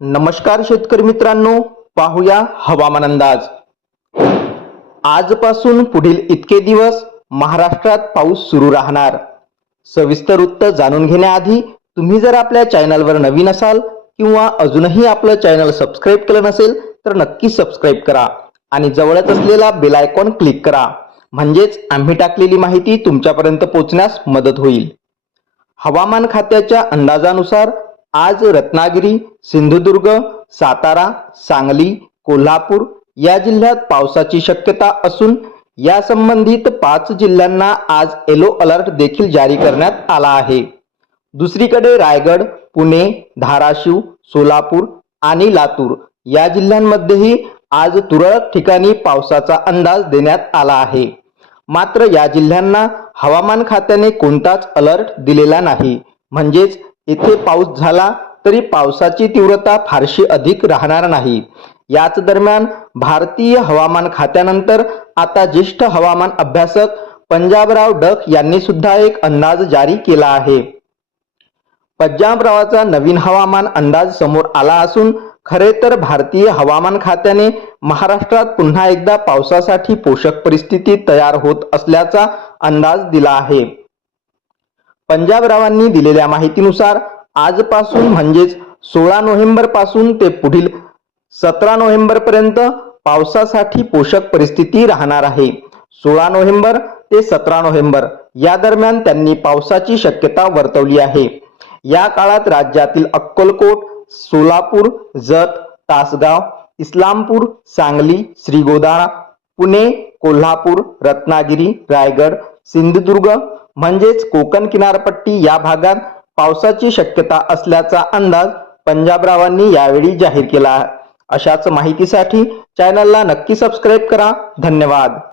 नमस्कार शेतकरी मित्रांनो पाहूया हवामान अंदाज. आजपासून पुढील इतके दिवस महाराष्ट्रात पाऊस सुरू राहणार. सविस्तर वृत्त जाणून घेण्याआधी तुम्ही जर आपल्या चॅनलवर नवीन असाल किंवा अजूनही आपलं चॅनल सबस्क्राईब केलं नसेल तर नक्की सबस्क्राईब करा आणि जवळच असलेला बेल आयकॉन क्लिक करा. म्हणजेच आम्ही टाकलेली माहिती तुमच्यापर्यंत पोहोचण्यास मदत होईल. हवामान खात्याच्या अंदाजानुसार आज रत्नागिरी सिंधुदुर्ग सातारा सांगली कोल्हापूर या जिल्ह्यात पावसाची शक्यता असून या संबंधित पाच जिल्ह्यांना आज येलो अलर्ट देखील जारी करण्यात आला आहे. दुसरीकडे रायगड पुणे धाराशिव सोलापूर आणि लातूर या जिल्ह्यांमध्येही आज तुरळक ठिकाणी पावसाचा अंदाज देण्यात आला आहे. मात्र या जिल्ह्यांना हवामान खात्याने कोणताच अलर्ट दिलेला नाही. म्हणजेच इथे पाऊस झाला तरी पावसाची तीव्रता फारशी अधिक राहणार नाही. याच दरम्यान भारतीय हवामान खात्यानंतर आता ज्येष्ठ हवामान अभ्यासक पंजाबराव डक यांनी सुद्धा एक अंदाज जारी केला आहे. पंजाबरावाचा नवीन हवामान अंदाज समोर आला असून खरे तर भारतीय हवामान खात्याने महाराष्ट्रात पुन्हा एकदा पावसासाठी पोषक परिस्थिती तयार होत असल्याचा अंदाज दिला आहे. पंजाबरावांनी दिलेल्या माहितीनुसार आजपासून म्हणजेच सोळा नोव्हेंबरपासून ते पुढील सतरा नोव्हेंबर पर्यंत पावसासाठी पोषक परिस्थिती राहणार आहे. सोळा नोव्हेंबर ते सतरा नोव्हेंबर या दरम्यान त्यांनी पावसाची शक्यता वर्तवली आहे. या काळात राज्यातील अक्कलकोट सोलापूर जत तासगाव इस्लामपूर सांगली श्रीगोंदा पुणे कोल्हापूर रत्नागिरी रायगड सिंधुदुर्ग म्हणजेच कोकण किनारपट्टी या भागात पावसाची शक्यता असल्याचा अंदाज पंजाबरावांनी यावेळी जाहीर केला अशाच माहितीसाठी चॅनलला नक्की सबस्क्राईब करा. धन्यवाद.